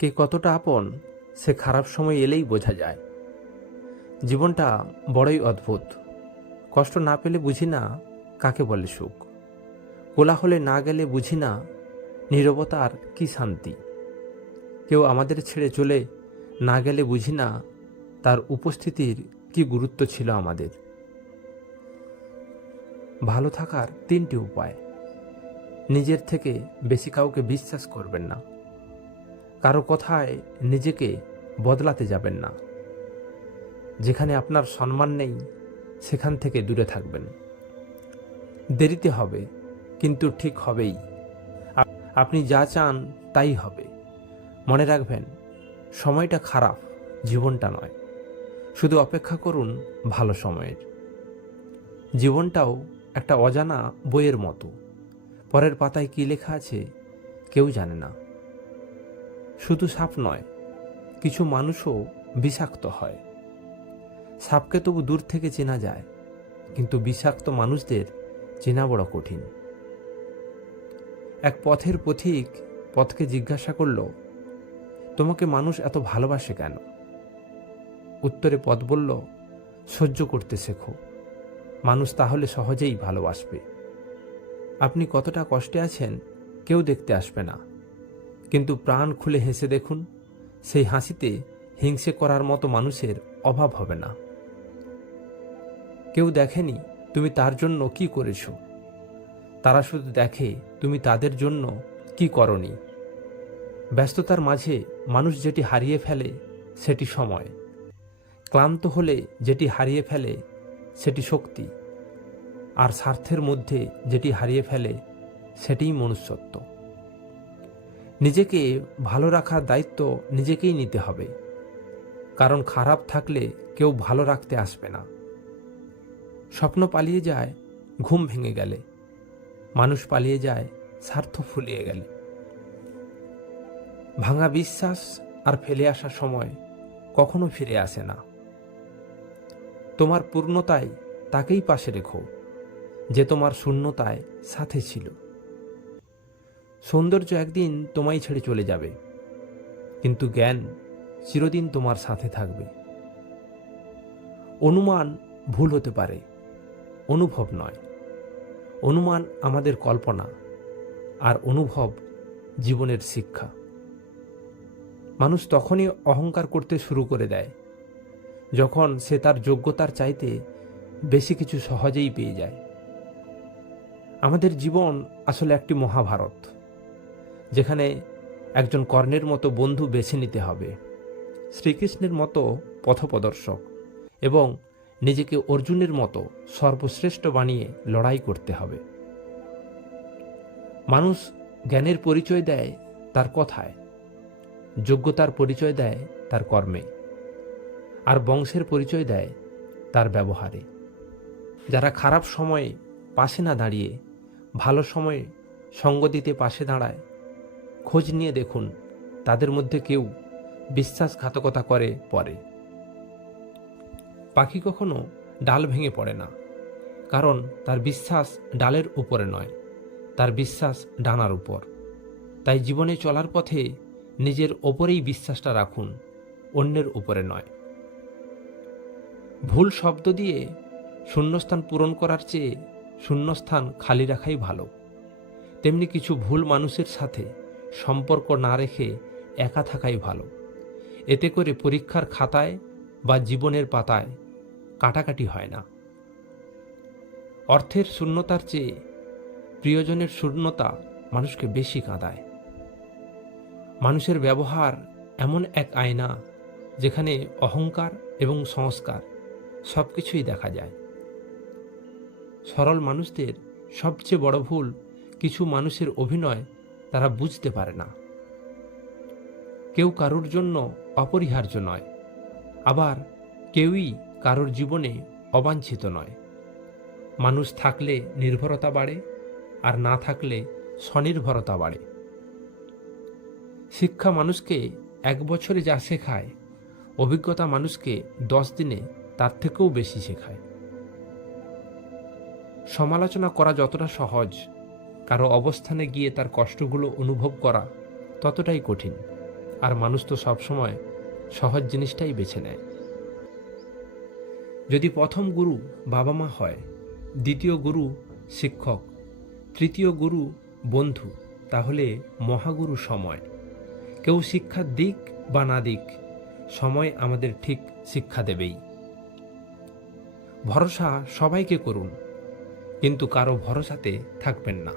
কে কতটা আপন সে খারাপ সময় এলেই বোঝা যায়। জীবনটা বড়ই অদ্ভুত। কষ্ট না পেলে বুঝি না কাকে বলে সুখ। কোলাহলে না গেলে বুঝি না নীরবতার কি শান্তি। কেউ আমাদের ছেড়ে চলে না গেলে বুঝি না তার উপস্থিতির কি গুরুত্ব ছিল আমাদের। ভালো থাকার তিনটি উপায়। নিজের থেকে বেশি কাউকে বিশ্বাস করবেন না। কারো কথায় নিজেকে বদলাতে যাবেন না। যেখানে আপনার সম্মান নেই সেখান থেকে দূরে থাকবেন। দেরিতে হবে কিন্তু ঠিক হবেই। আপনি যা চান তাই হবে। মনে রাখবেন, সময়টা খারাপ, জীবনটা নয়। শুধু অপেক্ষা করুন ভালো সময়ের। জীবনটাও একটা অজানা বইয়ের মতো। পরের পাতায় কী লেখা আছে কেউ জানে না। শুধু সাপ নয়, কিছু মানুষও বিষাক্ত হয়। সাপকে তবু দূর থেকে চেনা যায়, কিন্তু বিষাক্ত মানুষদের চেনা বড় কঠিন। এক পথের পথিক পথকে জিজ্ঞাসা করল, তোমাকে মানুষ এত ভালোবাসে কেন? উত্তরে পথ বলল, সহ্য করতে শেখো, মানুষ তাহলে সহজেই ভালোবাসবে। আপনি কতটা কষ্টে আছেন কেউ দেখতে আসবে না, কিন্তু প্রাণ খুলে হেসে দেখুন, সেই হাসিতে হিংসে করার মতো মানুষের অভাব হবে না। কেউ দেখেনি তুমি তার জন্য কি করেছ, তারা শুধু দেখে তুমি তাদের জন্য কি করনি। ব্যস্ততার মাঝে মানুষ যেটি হারিয়ে ফেলে সেটি সময়। ক্লান্ত হলে যেটি হারিয়ে ফেলে সেটি শক্তি। আর স্বার্থের মধ্যে যেটি হারিয়ে ফেলে সেটিই মনুষ্যত্ব। নিজেকে ভালো রাখার দায়িত্ব নিজেকেই নিতে হবে, কারণ খারাপ থাকলে কেউ ভালো রাখতে আসবে না। স্বপ্ন পালিয়ে যায় ঘুম ভেঙে গেলে, মানুষ পালিয়ে যায় স্বার্থ ফুলিয়ে গেলে। ভাঙা বিশ্বাস আর ফেলে আসা সময় কখনো ফিরে আসে না। তোমার পূর্ণতায় তাকেই পাশে রেখো যে তোমার শূন্যতায় সাথে ছিল। সৌন্দর্য একদিন তোমায় ছেড়ে চলে যাবে, কিন্তু জ্ঞান চিরদিন তোমার সাথে থাকবে। অনুমান ভুল হতে পারে, অনুভব নয়। অনুমান আমাদের কল্পনা, আর অনুভব জীবনের শিক্ষা। মানুষ তখনই অহংকার করতে শুরু করে দেয় যখন সে তার যোগ্যতার চাইতে বেশি কিছু সহজেই পেয়ে যায়। আমাদের জীবন আসলে একটি মহাভারত, যেখানে একজন কর্ণের মতো বন্ধু বেছে নিতে হবে, শ্রীকৃষ্ণের মতো পথপ্রদর্শক, এবং নিজেকে অর্জুনের মতো সর্বশ্রেষ্ঠ বানিয়ে লড়াই করতে হবে। মানুষ জ্ঞানের পরিচয় দেয় তার কথায়, যোগ্যতার পরিচয় দেয় তার কর্মে, আর বংশের পরিচয় দেয় তার ব্যবহারে। যারা খারাপ সময়ে পাশে না দাঁড়িয়ে ভালো সময়ে সঙ্গ দিতে পাশে দাঁড়ায়, খোঁজ নিয়ে দেখুন তাদের মধ্যে কেউ বিশ্বাসঘাতকতা করে পড়ে। পাখি কখনো ডাল ভেঙে পড়ে না, কারণ তার বিশ্বাস ডালের উপরে নয়, তার বিশ্বাস ডানার উপর। তাই জীবনে চলার পথে নিজের ওপরেই বিশ্বাসটা রাখুন, অন্যের উপরে নয়। ভুল শব্দ দিয়ে শূন্যস্থান পূরণ করার চেয়ে শূন্যস্থান খালি রাখাই ভালো। তেমনি কিছু ভুল মানুষের সাথে সম্পর্ক না রেখে একা থাকাই ভালো। এতে করে পরীক্ষার খাতায় বা জীবনের পাতায় কাটাকাটি হয় না। অর্থের শূন্যতার চেয়ে প্রিয়জনের শূন্যতা মানুষকে বেশি কাঁদায়। মানুষের ব্যবহার এমন এক আয়না, যেখানে অহংকার এবং সংস্কার সবকিছুই দেখা যায়। সরল মানুষদের সবচেয়ে বড় ভুল কিছু মানুষের অভিনয় তারা বুঝতে পারে না। কেউ কারোর জন্য অপরিহার্য নয়, আবার কেউই কারোর জীবনে অবাঞ্ছিত নয়। মানুষ থাকলে নির্ভরতা বাড়ে, আর না থাকলে স্বনির্ভরতা বাড়ে। শিক্ষা মানুষকে 1 বছরে যা শেখায়, অভিজ্ঞতা মানুষকে 10 দিনে তার থেকেও বেশি শেখায়। সমালোচনা করা যতটা সহজ, কারো অবস্থানে গিয়ে তার কষ্টগুলো অনুভব করা ততটাই কঠিন। আর মানুষ তো সবসময় সহজ জিনিসটাই বেছে নেয়। যদি প্রথম গুরু বাবা মা হয়, দ্বিতীয় গুরু শিক্ষক, তৃতীয় গুরু বন্ধু, তাহলে মহাগুরু সময়। কেউ শিক্ষা দিক বা না দিক, সময় আমাদের ঠিক শিক্ষা দেবেই। ভরসা সবাইকে করুন, কিন্তু কারো ভরসাতে থাকবেন না।